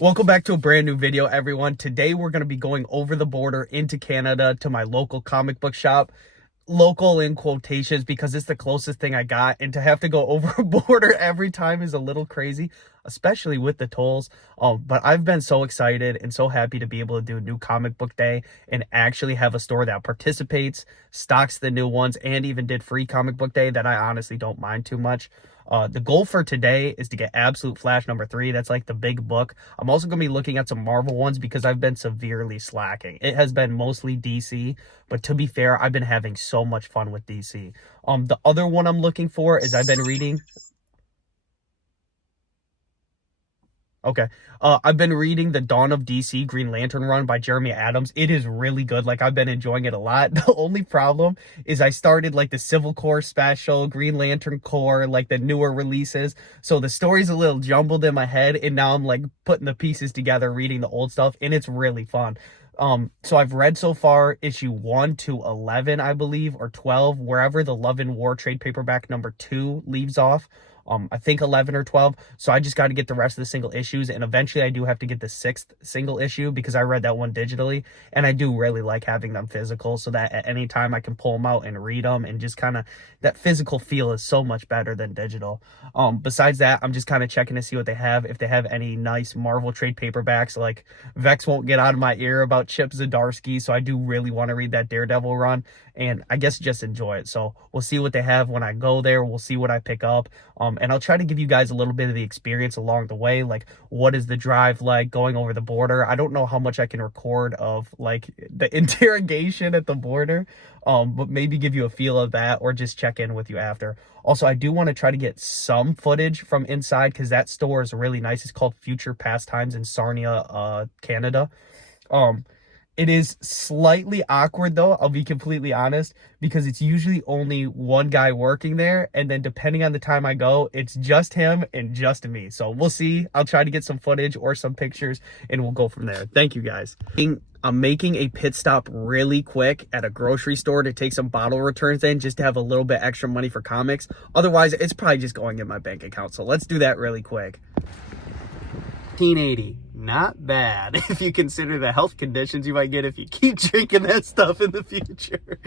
Welcome back to a brand new video, everyone. Today we're going to be going over the border into Canada to my local comic book shop. Local in quotations because it's the closest thing I got, and to have to go over a border every time is a little crazy, especially with the tolls. But I've been so excited and so happy to be able to do a new comic book day and actually have a store that participates, stocks the new ones, and even did free comic book day that I honestly don't mind too much. The goal for today is to get Absolute Flash #3. That's like the big book. I'm also going to be looking at some Marvel ones because I've been severely slacking. It has been mostly DC, but to be fair, I've been having so much fun with DC. The other one I'm looking for is I've been reading... Okay. I've been reading the Dawn of DC Green Lantern run by Jeremy Adams. It is really good. Like, I've been enjoying it a lot. The only problem is I started like the Civil Corps special, Green Lantern Corps, like the newer releases. So the story's a little jumbled in my head, and now I'm like putting the pieces together, reading the old stuff, and it's really fun. So I've read so far issue 1 to 11, I believe, or 12, wherever the Love and War trade paperback #2 leaves off. I think 11 or 12. So I just got to get the rest of the single issues. And eventually I do have to get the 6th single issue because I read that one digitally. And I do really like having them physical so that at any time I can pull them out and read them. And just kind of that physical feel is so much better than digital. Besides that, I'm just kind of checking to see what they have. If they have any nice Marvel trade paperbacks, like Vex won't get out of my ear about Chip Zdarsky. So I do really want to read that Daredevil run. And I guess just enjoy it. So we'll see what they have when I go there. We'll see what I pick up. And I'll try to give you guys a little bit of the experience along the way. Like, what is the drive like going over the border? I don't know how much I can record of like the interrogation at the border, but maybe give you a feel of that or just check in with you after. Also, I do want to try to get some footage from inside because that store is really nice. It's called Future Pastimes in Sarnia, Canada. It is slightly awkward, though, I'll be completely honest, because it's usually only one guy working there, and then depending on the time I go, it's just him and just me. So we'll see. I'll try to get some footage or some pictures, and we'll go from there. Thank you, guys. I'm making a pit stop really quick at a grocery store to take some bottle returns in, just to have a little bit extra money for comics. Otherwise, it's probably just going in my bank account, so let's do that really quick. 1980. Not bad if you consider the health conditions you might get if you keep drinking that stuff in the future.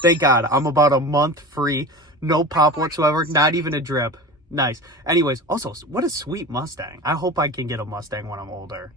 Thank God, I'm about a month free. No pop whatsoever, not even a drip. Nice. Anyways, also, what a sweet Mustang. I hope I can get a Mustang when I'm older.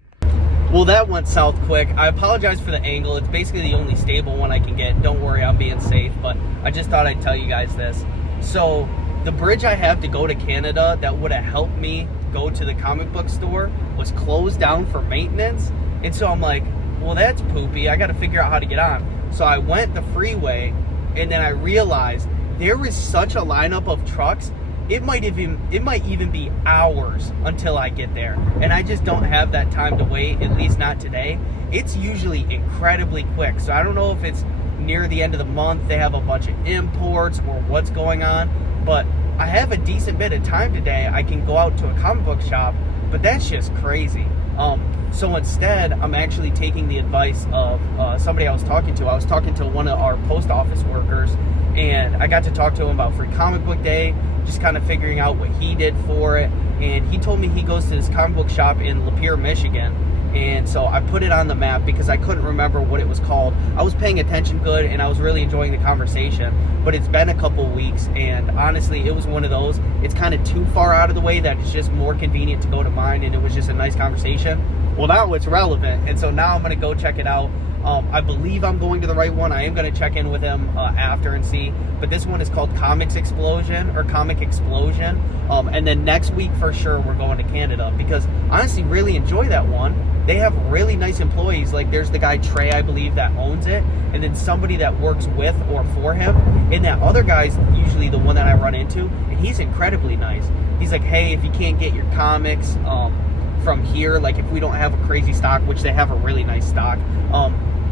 Well, that went south quick. I apologize for the angle. It's basically the only stable one I can get. Don't worry, I'm being safe, but I just thought I'd tell you guys this. So, the bridge I have to go to Canada that would have helped me go to the comic book store was closed down for maintenance. And so I'm like, well, that's poopy. I got to figure out how to get on. So I went the freeway, and then I realized there was such a lineup of trucks. It might even be hours until I get there. And I just don't have that time to wait, at least not today. It's usually incredibly quick. So I don't know if it's near the end of the month, they have a bunch of imports or what's going on. But I have a decent bit of time today. I can go out to a comic book shop, but that's just crazy. So instead, I'm actually taking the advice of somebody I was talking to. I was talking to one of our post office workers, and I got to talk to him about Free Comic Book Day, just kind of figuring out what he did for it. And he told me he goes to this comic book shop in Lapeer, Michigan. And so I put it on the map because I couldn't remember what it was called. I was paying attention good, and I was really enjoying the conversation. But it's been a couple weeks, and honestly, it was one of those. It's kind of too far out of the way that it's just more convenient to go to mine, and it was just a nice conversation. Well, now it's relevant, and so now I'm going to go check it out. I believe I'm going to the right one. I am going to check in with him after and see. But this one is called Comic Explosion. And then next week, for sure, we're going to Canada because honestly, really enjoy that one. They have really nice employees. Like, there's the guy, Trey, I believe, that owns it. And then somebody that works with or for him. And that other guy's usually the one that I run into. And he's incredibly nice. He's like, hey, if you can't get your comics from here, like if we don't have a crazy stock, which they have a really nice stock,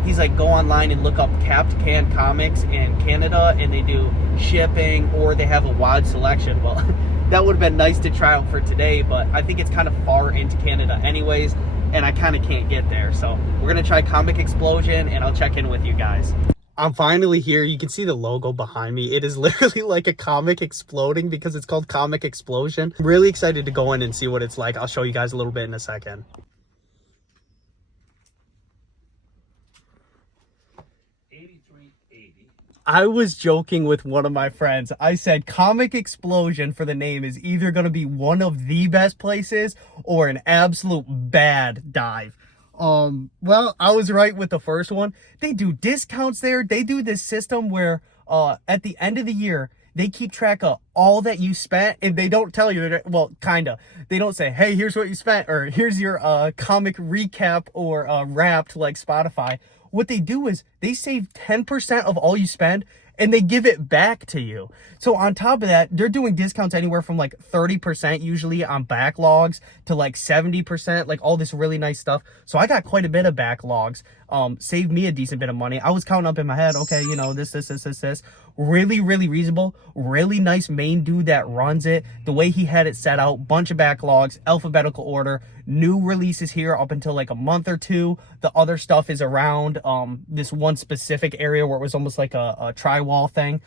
he's like, go online and look up Capped Can Comics in Canada, and they do shipping, or they have a wide selection. Well, that would have been nice to try out for today, but I think it's kind of far into Canada anyways, and I kind of can't get there. So we're going to try Comic Explosion, and I'll check in with you guys. I'm finally here. You can see the logo behind me. It is literally like a comic exploding because it's called Comic Explosion. I'm really excited to go in and see what it's like. I'll show you guys a little bit in a second. I was joking with one of my friends. I said Comic Explosion for the name is either going to be one of the best places or an absolute bad dive. Well, I was right with the first one. They do discounts there. They do this system where at the end of the year, they keep track of all that you spent, and they don't tell you that, well, kinda. They don't say, hey, here's what you spent, or here's your comic recap or wrapped like Spotify. What they do is they save 10% of all you spend and they give it back to you. So on top of that, they're doing discounts anywhere from like 30% usually on backlogs to like 70%, like all this really nice stuff. So I got quite a bit of backlogs. Saved me a decent bit of money. I was counting up in my head, okay, you know, this. Really, really reasonable. Really nice main dude that runs it. The way he had it set out, bunch of backlogs, alphabetical order, new releases here up until like a month or two. The other stuff is around this one specific area where it was almost like a tri-wall thing.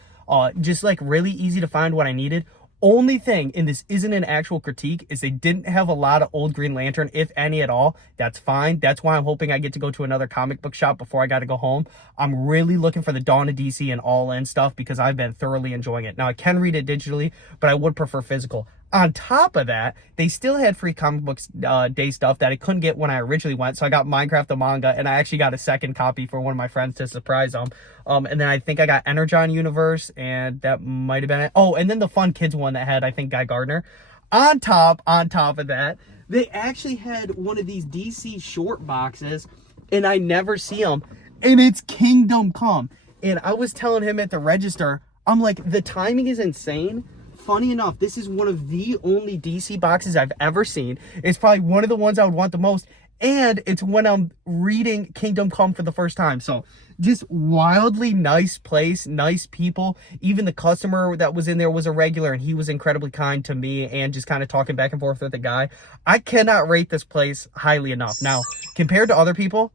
Just like really easy to find what I needed. Only thing, and this isn't an actual critique, is they didn't have a lot of old Green Lantern, if any at all. That's fine. That's why I'm hoping I get to go to another comic book shop before I got to go home. I'm really looking for the Dawn of DC and All In stuff because I've been thoroughly enjoying it. Now, I can read it digitally, but I would prefer physical. On top of that, they still had free comic books day stuff that I couldn't get when I originally went. So I got Minecraft the manga, and I actually got a second copy for one of my friends to surprise them. And then I think I got Energon Universe, and that might have been it. Oh, and then the Fun Kids one that had, I think, Guy Gardner. On top of that, they actually had one of these DC short boxes, and I never see them. And it's Kingdom Come. And I was telling him at the register, I'm like, the timing is insane. Funny enough, this is one of the only DC boxes I've ever seen. It's probably one of the ones I would want the most. And it's when I'm reading Kingdom Come for the first time. So just wildly nice place, nice people. Even the customer that was in there was a regular, and he was incredibly kind to me and just kind of talking back and forth with the guy. I cannot rate this place highly enough. Now, compared to other people,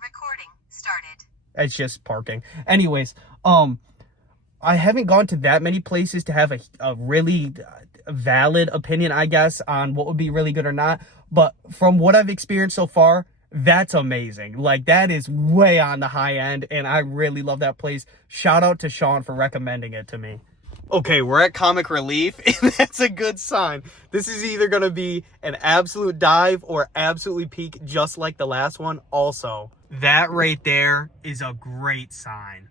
recording started. It's just parking. Anyways, I haven't gone to that many places to have a really valid opinion, I guess, on what would be really good or not. But from what I've experienced so far, that's amazing. Like, that is way on the high end, and I really love that place. Shout out to Sean for recommending it to me. Okay, we're at Comic Relief, and that's a good sign. This is either going to be an absolute dive or absolutely peak, just like the last one. Also, that right there is a great sign.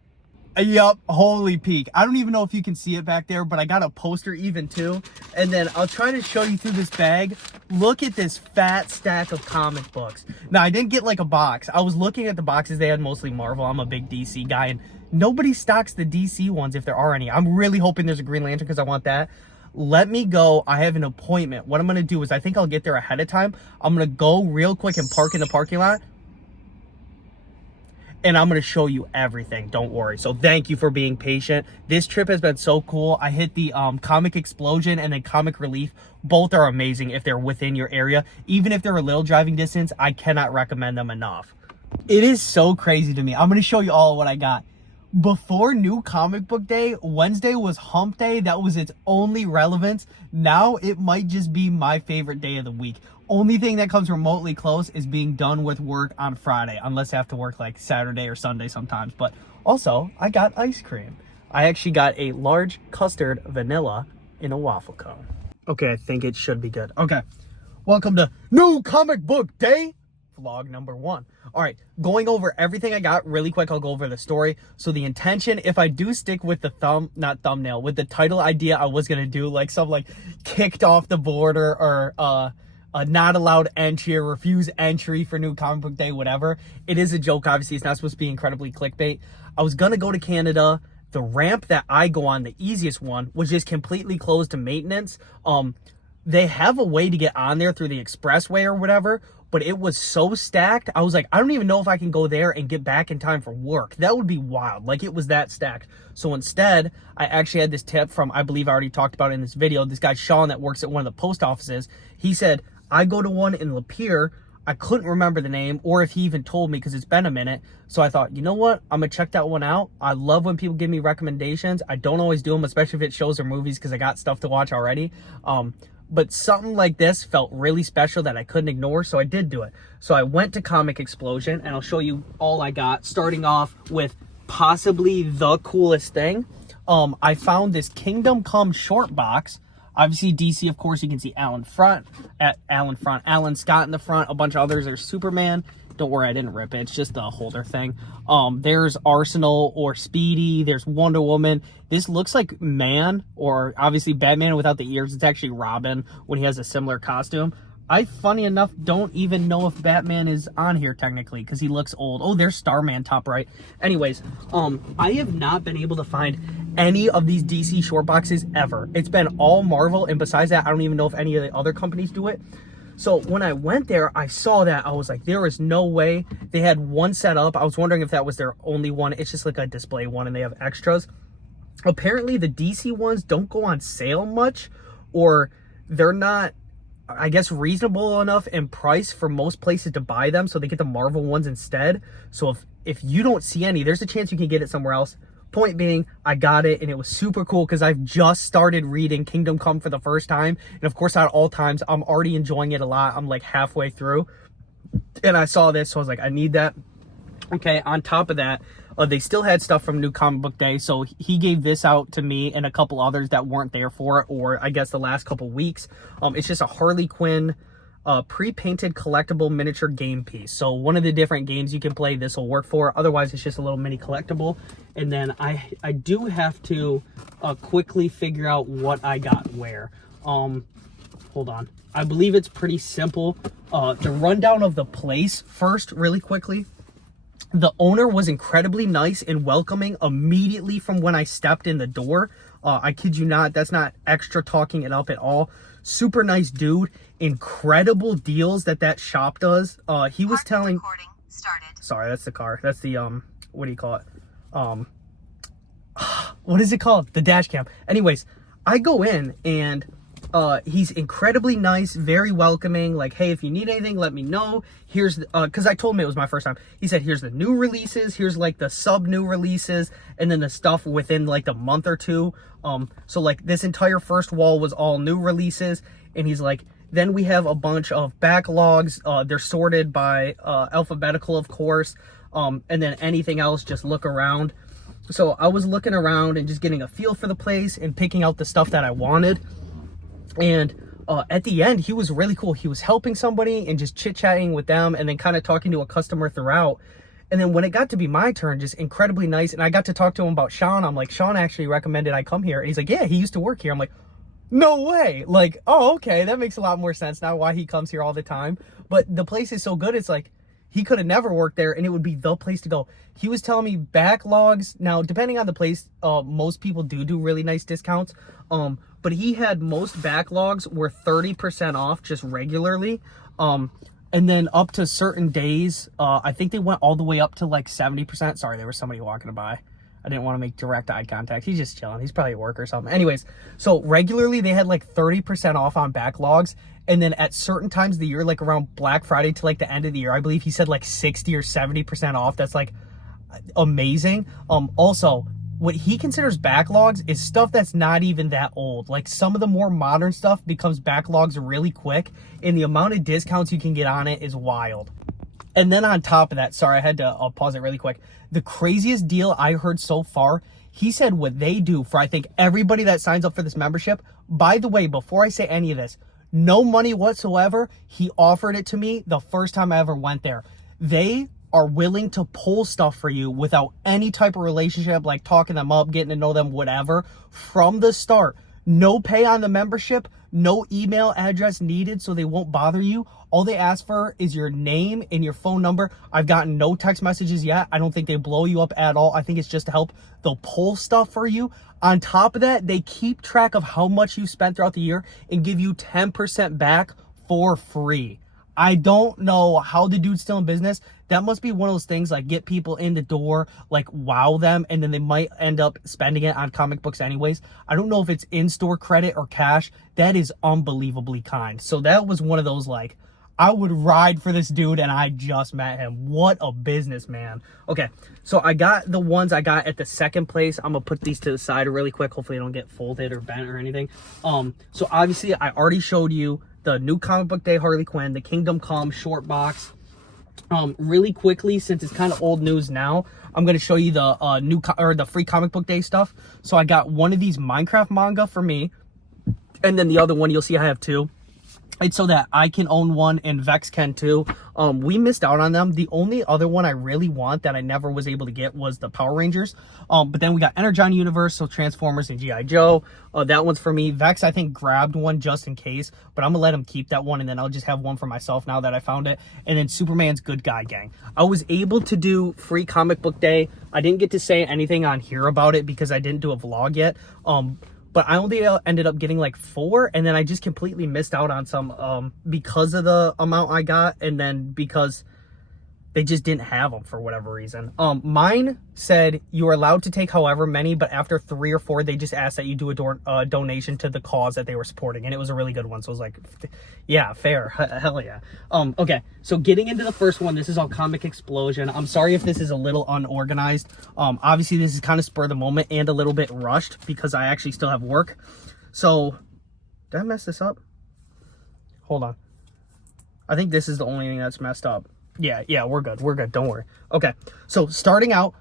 Yup, holy peak. I don't even know if you can see it back there, but I got a poster even too. And then I'll try to show you through this bag. Look at this fat stack of comic books. Now, I didn't get like a box. I was looking at the boxes. They had mostly Marvel. I'm a big DC guy, and nobody stocks the DC ones if there are any. I'm really hoping there's a Green Lantern because I want that. Let me go. I have an appointment. What I'm going to do is I think I'll get there ahead of time. I'm going to go real quick and park in the parking lot. And I'm going to show you everything. Don't worry. So thank you for being patient. This trip has been so cool. I hit the Comic Explosion and then Comic Relief. Both are amazing if they're within your area. Even if they're a little driving distance, I cannot recommend them enough. It is so crazy to me. I'm going to show you all what I got. Before New Comic Book Day, Wednesday was Hump Day. That was its only relevance. Now it might just be my favorite day of the week. Only thing that comes remotely close is being done with work on Friday, unless I have to work like Saturday or Sunday sometimes. But also, I got ice cream. I actually got a large custard vanilla in a waffle cone. Okay, I think it should be good. Okay, welcome to New Comic Book Day, vlog number 1. All right, going over everything I got really quick. I'll go over the story. So the intention, if I do stick with the thumbnail, with the title idea, I was going to do like some like kicked off the border or not allowed entry or refuse entry for New Comic Book Day, whatever. It is a joke, obviously. It's not supposed to be incredibly clickbait. I was going to go to Canada. The ramp that I go on, the easiest one, was just completely closed to maintenance. They have a way to get on there through the expressway or whatever, but it was so stacked. I was like, I don't even know if I can go there and get back in time for work. That would be wild. Like, it was that stacked. So instead, I actually had this tip from, I believe I already talked about it in this video, this guy Sean that works at one of the post offices. He said, I go to one in Lapeer. I couldn't remember the name or if he even told me because it's been a minute. So I thought, you know what? I'm going to check that one out. I love when people give me recommendations. I don't always do them, especially if it shows or movies because I got stuff to watch already. But something like this felt really special that I couldn't ignore, so I did do it. So I went to Comic Explosion, and I'll show you all I got, starting off with possibly the coolest thing. I found this Kingdom Come short box. Obviously, DC, of course, you can see Alan Scott in the front, a bunch of others. There's Superman. Don't worry, I didn't rip it. It's just the holder thing. There's Arsenal or Speedy. There's Wonder Woman. This looks like Man, or obviously Batman without the ears. It's actually Robin when he has a similar costume. I, funny enough, don't even know if Batman is on here technically because he looks old. Oh, there's Starman top right. Anyways, I have not been able to find any of these DC short boxes ever. It's been all Marvel, and besides that, I don't even know if any of the other companies do it. So when I went there, I saw that. I was like, there is no way. They had one set up. I was wondering if that was their only one. It's just like a display one, and they have extras. Apparently, the DC ones don't go on sale much, or they're not, I guess, reasonable enough in price for most places to buy them, so they get the Marvel ones instead. So if you don't see any, there's a chance you can get it somewhere else. Point being, I got it, and it was super cool because I've just started reading Kingdom Come for the first time. And of course, at all times, I'm already enjoying it a lot. I'm like halfway through. And I saw this, so I was like, I need that. Okay, on top of that, they still had stuff from New Comic Book Day, so he gave this out to me and a couple others that weren't there for it, or I guess the last couple weeks. It's just a Harley Quinn pre-painted collectible miniature game piece. So one of the different games you can play, this will work for. Otherwise, it's just a little mini collectible. And then I do have to quickly figure out what I got where. Hold on. I believe it's pretty simple. The rundown of the place first, really quickly. The owner was incredibly nice and welcoming immediately from when I stepped in the door. I kid you not, that's not extra talking it up at all. Super nice dude. Incredible deals that shop does. He was telling... Recording started. Sorry, that's the car. That's the, what do you call it? What is it called? The dash cam. Anyways, I go in and... he's incredibly nice, very welcoming. Like, hey, if you need anything, let me know. Here's because I told him it was my first time. He said, here's the new releases, here's like the sub new releases, and then the stuff within like the month or two. So like this entire first wall was all new releases, and he's like, then we have a bunch of backlogs. They're sorted by alphabetical, of course, and then anything else, just look around. So I was looking around and just getting a feel for the place and picking out the stuff that I wanted. And at the end, he was really cool. He was helping somebody and just chit-chatting with them and then kind of talking to a customer throughout. And then when it got to be my turn, just incredibly nice. And I got to talk to him about Sean. I'm like, Sean actually recommended I come here. And he's like, yeah, he used to work here. I'm like, no way. Like, oh, okay. That makes a lot more sense now why he comes here all the time. But the place is so good. It's like, he could have never worked there and it would be the place to go. He was telling me backlogs. Now, depending on the place, most people do really nice discounts. But he had most backlogs were 30% off just regularly. And then up to certain days, I think they went all the way up to like 70%. Sorry, there was somebody walking by. I didn't want to make direct eye contact. He's just chilling. He's probably at work or something. Anyways, so regularly they had like 30% off on backlogs. And then at certain times of the year, like around Black Friday to like the end of the year, I believe he said like 60 or 70% off. That's like amazing. Also, what he considers backlogs is stuff that's not even that old. Like some of the more modern stuff becomes backlogs really quick, and the amount of discounts you can get on it is wild. And then on top of that, sorry, I had to pause it really quick. The craziest deal I heard so far, he said what they do for, I think, everybody that signs up for this membership. By the way, before I say any of this, no money whatsoever. He offered it to me the first time I ever went there. They are willing to pull stuff for you without any type of relationship, like talking them up, getting to know them, whatever, from the start. No pay on the membership, no email address needed, so they won't bother you. All they ask for is your name and your phone number. I've gotten no text messages yet. I don't think they blow you up at all. I think it's just to help. They'll pull stuff for you. On top of that, they keep track of how much you spent throughout the year and give you 10% back for free. I don't know how the dude's still in business. That must be one of those things like get people in the door, like wow them, and then they might end up spending it on comic books anyways. I don't know if it's in-store credit or cash. That is unbelievably kind. So that was one of those like, I would ride for this dude and I just met him. What a businessman. Okay, so I got the ones I got at the second place. I'm gonna put these to the side really quick. Hopefully they don't get folded or bent or anything. So obviously I already showed you the New Comic Book Day Harley Quinn, the Kingdom Come short box. Really quickly, since it's kind of old news now, I'm going to show you the the free comic book day stuff. So I got one of these Minecraft manga for me, and then the other one, you'll see I have two. It's so that I can own one and Vex can too. We missed out on them. The only other one I really want that I never was able to get was the Power Rangers. But then we got Energon Universe, so Transformers and G.I. Joe. That one's for me. Vex, I think, grabbed one just in case, but I'm gonna let him keep that one, and then I'll just have one for myself now that I found it. And then Superman's Good Guy Gang. I was able to do free comic book day. I didn't get to say anything on here about it because I didn't do a vlog yet. But I only ended up getting like 4, and then I just completely missed out on some because of the amount I got, and then because they just didn't have them for whatever reason. Mine said you are allowed to take however many, but after 3 or 4, they just asked that you do a donation to the cause that they were supporting, and it was a really good one. So I was like, yeah, fair, hell yeah. Okay, so getting into the first one, this is all Comic Explosion. I'm sorry if this is a little unorganized. Obviously this is kind of spur of the moment and a little bit rushed because I actually still have work. So, did I mess this up? Hold on. I think this is the only thing that's messed up. Yeah, we're good. Don't worry. Okay, so starting out,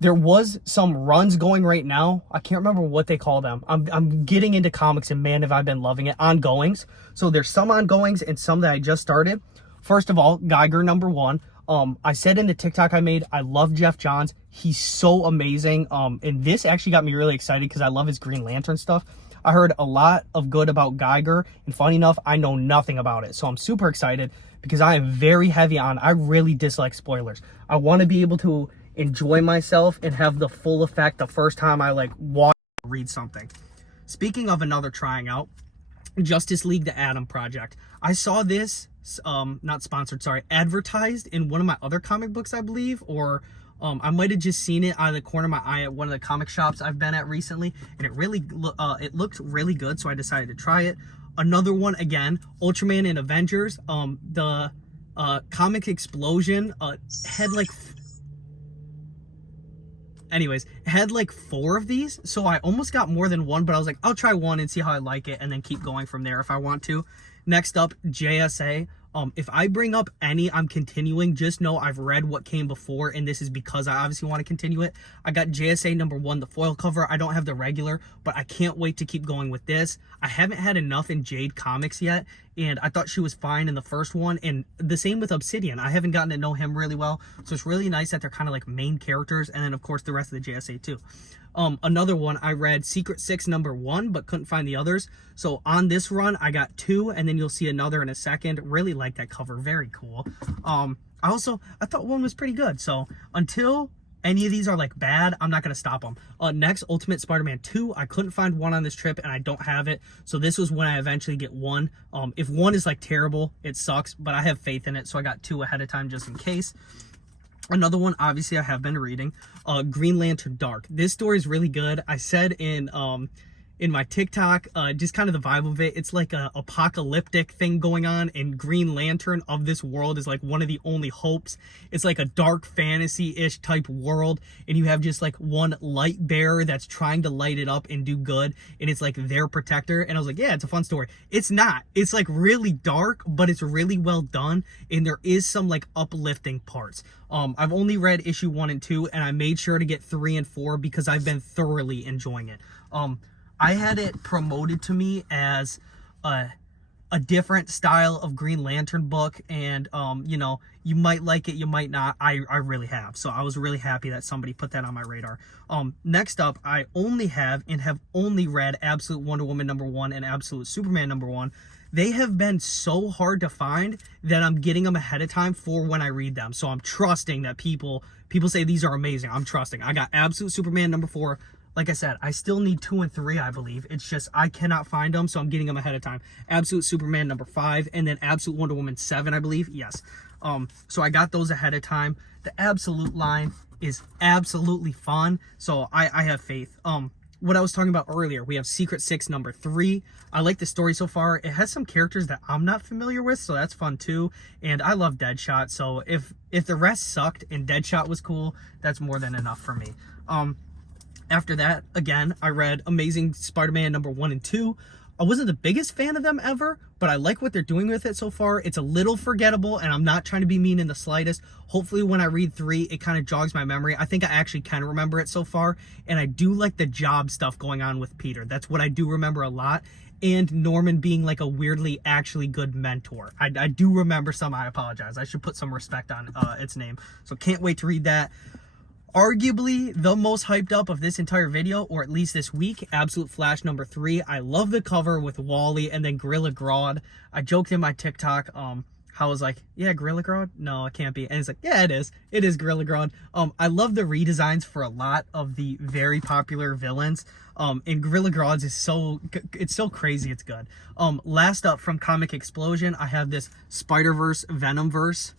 there was some runs going right now. I can't remember what they call them. I'm getting into comics, and man, have I been loving it. Ongoings. So there's some ongoings and some that I just started. First of all, Geiger #1. I said in the TikTok I made, I love Jeff Johns. He's so amazing. And this actually got me really excited because I love his Green Lantern stuff. I heard a lot of good about Geiger, and funny enough, I know nothing about it. So I'm super excited because I am very heavy on, I really dislike spoilers. I want to be able to enjoy myself and have the full effect the first time I like watch or read something. Speaking of another trying out, Justice League The Atom Project. I saw this, not sponsored, sorry, advertised in one of my other comic books, I believe, or I might have just seen it out of the corner of my eye at one of the comic shops I've been at recently, and it looked really good, so I decided to try it. Another one, again, Ultraman and Avengers. The Comic Explosion had like... Anyways, it had like 4 of these, so I almost got more than one, but I was like, I'll try one and see how I like it, and then keep going from there if I want to. Next up, JSA. If I bring up any, I'm continuing. Just know I've read what came before, and this is because I obviously want to continue it. I got JSA #1, the foil cover. I don't have the regular, but I can't wait to keep going with this. I haven't had enough in Jade Comics yet, and I thought she was fine in the first one, and the same with Obsidian. I haven't gotten to know him really well, so it's really nice that they're kind of like main characters, and then of course the rest of the JSA too. Another one, I read Secret 6 #1, but couldn't find the others. So on this run, I got 2, and then you'll see another in a second. Really like that cover, very cool. I thought one was pretty good. So until any of these are like bad, I'm not gonna stop them. Next, Ultimate Spider-Man 2. I couldn't find one on this trip, and I don't have it. So this was when I eventually get one. If one is like terrible, it sucks, but I have faith in it, so I got 2 ahead of time just in case. Another one, obviously, I have been reading, Green Lantern Dark. This story is really good. I said in my TikTok, just kind of the vibe of it. It's like a apocalyptic thing going on, and Green Lantern of this world is like one of the only hopes. It's like a dark fantasy-ish type world, and you have just like one light bearer that's trying to light it up and do good, and it's like their protector. And I was like, yeah, it's a fun story. It's not. It's like really dark, but it's really well done, and there is some like uplifting parts. I've only read issue 1 and 2, and I made sure to get 3 and 4 because I've been thoroughly enjoying it. I had it promoted to me as a different style of Green Lantern book, and you know, you might like it, you might not. I really have, so I was really happy that somebody put that on my radar. Next up, I only have only read Absolute Wonder Woman #1 and Absolute Superman #1. They have been so hard to find that I'm getting them ahead of time for when I read them. So I'm trusting that people say these are amazing. I'm trusting. I got Absolute Superman #4. Like I said, I still need 2 and 3, I believe. It's just I cannot find them, so I'm getting them ahead of time. Absolute Superman #5, and then Absolute Wonder Woman 7, I believe. Yes. So I got those ahead of time. The Absolute line is absolutely fun, so I have faith. What I was talking about earlier, we have Secret 6 #3. I like the story so far. It has some characters that I'm not familiar with, so that's fun too. And I love Deadshot, so if the rest sucked and Deadshot was cool, that's more than enough for me. After that, again, I read Amazing Spider-Man #1 and 2. I wasn't the biggest fan of them ever, but I like what they're doing with it so far. It's a little forgettable, and I'm not trying to be mean in the slightest. Hopefully when I read 3, it kind of jogs my memory. I think I actually can remember it so far, and I do like the job stuff going on with Peter. That's what I do remember a lot, and Norman being like a weirdly actually good mentor. I do remember some. I apologize. I should put some respect on its name. So can't wait to read that. Arguably the most hyped up of this entire video, or at least this week, Absolute Flash number 3. I love the cover with Wally and then Gorilla Grodd. I joked in my TikTok, how I was like, yeah, Gorilla Grodd? No, it can't be. And it's like, yeah, it is. It is Gorilla Grodd. I love the redesigns for a lot of the very popular villains. And Gorilla Grodd's is it's so crazy, it's good. Last up from Comic Explosion, I have this Spider-Verse, Venomverse.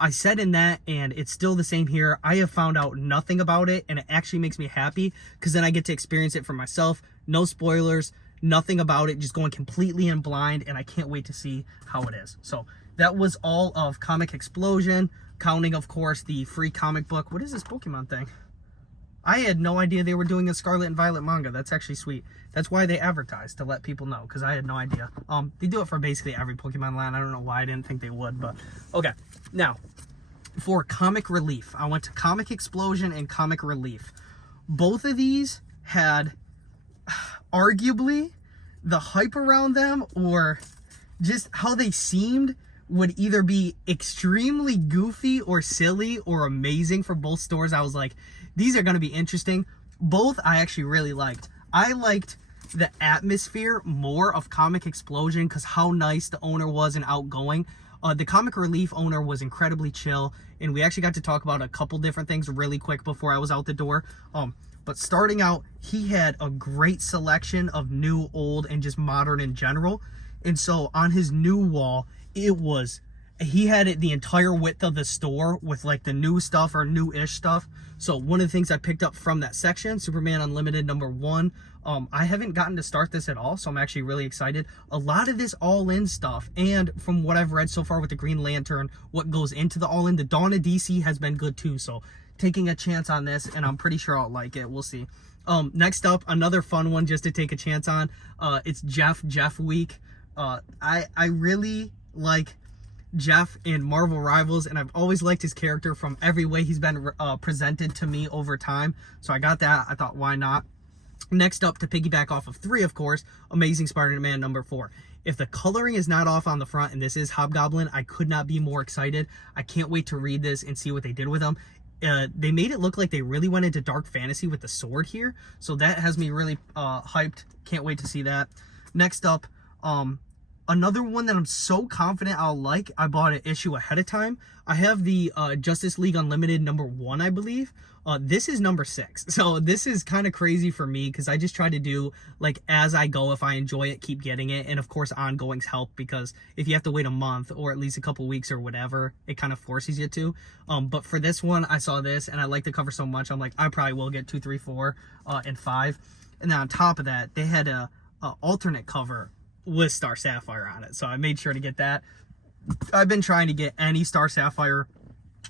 I said in that, and it's still the same here. I have found out nothing about it, and it actually makes me happy because then I get to experience it for myself. No spoilers, nothing about it, just going completely in blind, and I can't wait to see how it is. So that was all of Comic Explosion, counting, of course, the free comic book. What is this Pokemon thing? I had no idea they were doing a Scarlet and Violet manga. That's actually sweet. That's why they advertise, to let people know, because I had no idea. They do it for basically every Pokemon line. I don't know why I didn't think they would, but okay. Now, for Comic Relief, I went to Comic Explosion and Comic Relief. Both of these had arguably the hype around them, or just how they seemed, would either be extremely goofy or silly or amazing for both stores. I was like, these are going to be interesting. Both I actually really liked. I liked the atmosphere more of Comic Explosion because how nice the owner was and outgoing. The Comic Relief owner was incredibly chill, and we actually got to talk about a couple different things really quick before I was out the door. But starting out, he had a great selection of new, old, and just modern in general. And so on his new wall, he had it the entire width of the store with like the new stuff or new-ish stuff. So one of the things I picked up from that section, Superman Unlimited number 1, I haven't gotten to start this at all, so I'm actually really excited. A lot of this all-in stuff, and from what I've read so far with the Green Lantern, what goes into the all-in, the Dawn of DC has been good too, so taking a chance on this, and I'm pretty sure I'll like it. We'll see. Next up, another fun one just to take a chance on. It's Jeff Week. I really like Jeff in Marvel Rivals, and I've always liked his character from every way he's been presented to me over time. So I got that. I thought, why not? Next up, to piggyback off of 3, of course, Amazing Spider-Man number 4. If the coloring is not off on the front, and this is Hobgoblin, I could not be more excited. I can't wait to read this and see what they did with them. They made it look like they really went into dark fantasy with the sword here, so that has me really hyped. Can't wait to see that. Next up, another one that I'm so confident I'll like. I bought an issue ahead of time. I have the Justice League Unlimited number 1, I believe. This is number 6. So this is kind of crazy for me because I just try to do like as I go. If I enjoy it, keep getting it. And of course, ongoings help because if you have to wait a month or at least a couple weeks or whatever, it kind of forces you to. But for this one, I saw this and I like the cover so much. I'm like, I probably will get 2, 3, 4, and 5. And then on top of that, they had a alternate cover with Star Sapphire on it, so I made sure to get that. I've been trying to get any Star Sapphire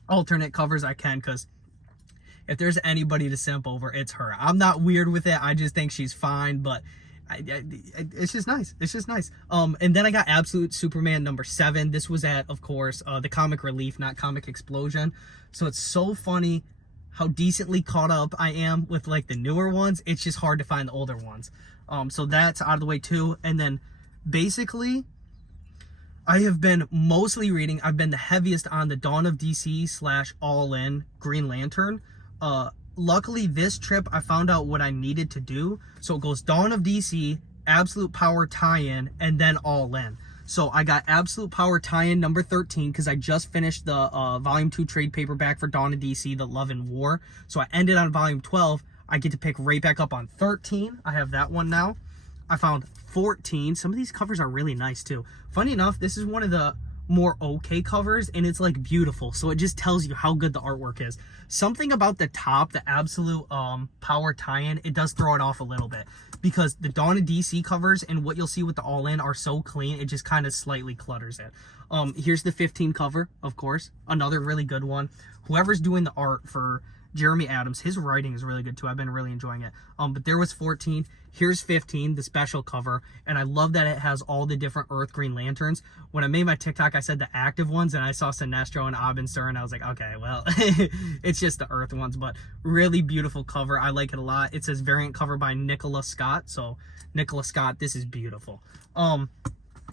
alternate covers I can because if there's anybody to simp over, it's her. I'm not weird with it. I just think she's fine, but it's just nice. It's just nice. And then I got Absolute Superman number 7. This was at, of course, the Comic Relief, not Comic Explosion. So it's so funny how decently caught up I am with like the newer ones. It's just hard to find the older ones. So that's out of the way too. And then basically, I have been mostly reading. I've been the heaviest on the Dawn of DC / All-In Green Lantern. Luckily, this trip, I found out what I needed to do. So it goes Dawn of DC, Absolute Power tie-in, and then All-In. So I got Absolute Power tie-in number 13 because I just finished the Volume 2 trade paperback for Dawn of DC, The Love and War. So I ended on Volume 12. I get to pick right back up on 13. I have that one now. I found 14. Some of these covers are really nice too. Funny enough, this is one of the more okay covers and it's like beautiful. So it just tells you how good the artwork is. Something about the top, the Absolute Power tie-in, it does throw it off a little bit because the Dawn of DC covers and what you'll see with the All-In are so clean, it just kind of slightly clutters it. Here's the 15 cover, of course. Another really good one. Whoever's doing the art for Jeremy Adams. His writing is really good too. I've been really enjoying it. But there was 14. Here's 15, the special cover. And I love that it has all the different Earth Green Lanterns. When I made my TikTok, I said the active ones, and I saw Sinestro and Abensur, and I was like, okay, well, it's just the Earth ones. But really beautiful cover. I like it a lot. It says variant cover by Nicola Scott. So Nicola Scott, this is beautiful.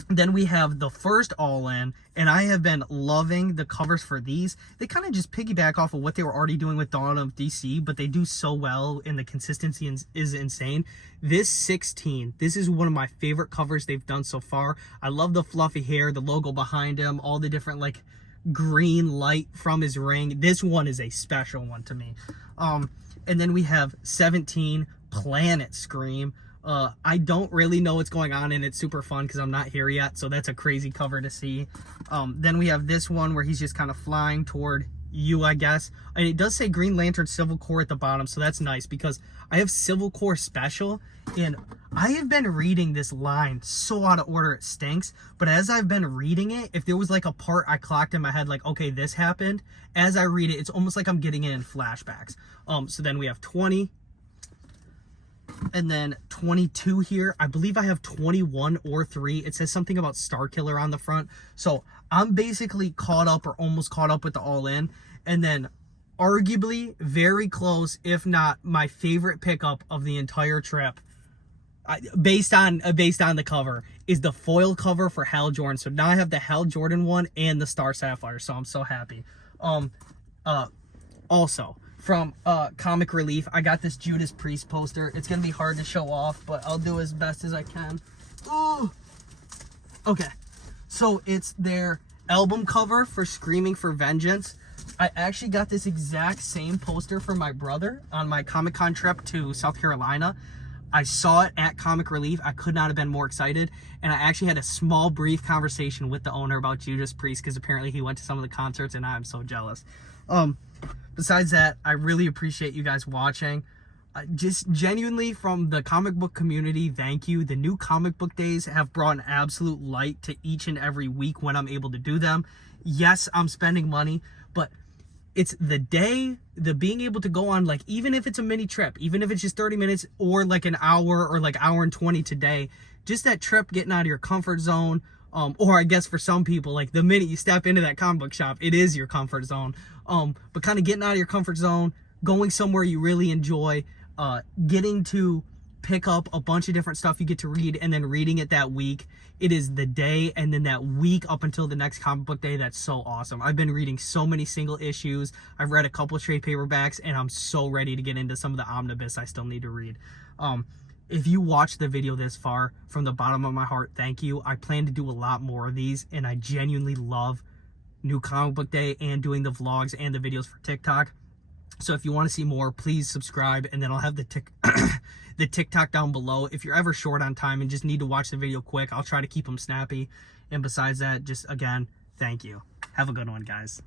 Then we have the first All-In, and I have been loving the covers for these. They kind of just piggyback off of what they were already doing with Dawn of DC, but they do so well, and the consistency is insane. This 16, this is one of my favorite covers they've done so far. I love the fluffy hair, the logo behind him, all the different, like, green light from his ring. This one is a special one to me. And then we have 17, Planet Scream. I don't really know what's going on, and it's super fun because I'm not here yet, so that's a crazy cover to see. Then we have this one where he's just kind of flying toward you, I guess. And it does say Green Lantern Civil Core at the bottom, so that's nice because I have Civil Core Special, and I have been reading this line so out of order it stinks, but as I've been reading it, if there was like a part I clocked in my head like, okay, this happened, as I read it, it's almost like I'm getting it in flashbacks. So then we have 20, and then 22 here. I believe I have 21 or 3. It says something about Star Killer on the front. So I'm basically caught up or almost caught up with the All-In. And then arguably very close, if not my favorite pickup of the entire trip, based on the cover, is the foil cover for Hal Jordan. So now I have the Hal Jordan one and the Star Sapphire. So I'm so happy. Also, from Comic Relief, I got this Judas Priest poster. It's going to be hard to show off, but I'll do as best as I can. Oh! Okay. So it's their album cover for Screaming for Vengeance. I actually got this exact same poster for my brother on my Comic-Con trip to South Carolina. I saw it at Comic Relief. I could not have been more excited. And I actually had a small, brief conversation with the owner about Judas Priest because apparently he went to some of the concerts, and I'm so jealous. Besides that, I really appreciate you guys watching. Just genuinely from the comic book community, thank you. The new comic book days have brought an absolute light to each and every week when I'm able to do them. Yes, I'm spending money, but it's the day, the being able to go on, like, even if it's a mini trip, even if it's just 30 minutes or like an hour or like hour and 20 today, just that trip, getting out of your comfort zone. Or I guess for some people, like the minute you step into that comic book shop, it is your comfort zone. But kind of getting out of your comfort zone, going somewhere you really enjoy, getting to pick up a bunch of different stuff you get to read, and then reading it that week. It is the day and then that week up until the next comic book day. That's so awesome. I've been reading so many single issues. I've read a couple of trade paperbacks, and I'm so ready to get into some of the omnibus I still need to read. If you watched the video this far, from the bottom of my heart, thank you. I plan to do a lot more of these, and I genuinely love New Comic Book Day and doing the vlogs and the videos for TikTok. So if you want to see more, please subscribe, and then I'll have the TikTok down below. If you're ever short on time and just need to watch the video quick, I'll try to keep them snappy. And besides that, just again, thank you. Have a good one, guys.